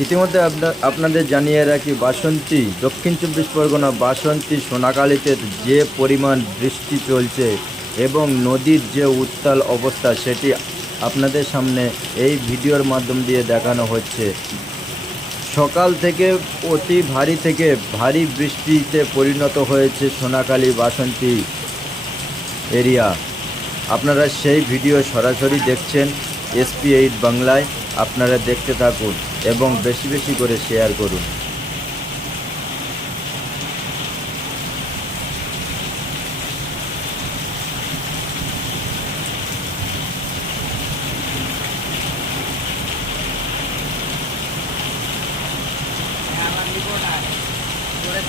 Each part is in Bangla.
ইতিমধ্যে আপনা- আপনাদের জানিয়ে রাখি, বাসন্তী, দক্ষিণ চব্বিশ পরগনা বাসন্তী সোনাকালীতে যে পরিমাণ বৃষ্টি চলছে এবং নদীর যে উত্তাল অবস্থা সেটি আপনাদের সামনে এই ভিডিওর মাধ্যম দিয়ে দেখানো হচ্ছে। সকাল থেকে অতি ভারী থেকে ভারী বৃষ্টিতে পরিণত হয়েছে সোনাকালী বাসন্তী এরিয়া। আপনারা সেই ভিডিও সরাসরি দেখছেন এসপি এইট বাংলায়। আপনারা দেখতে থাকুন এবং বেশি বেশি করে শেয়ার করুন।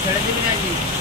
ছেড়ে দিবি নাকি?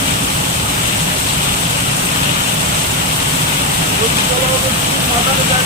মাথাটা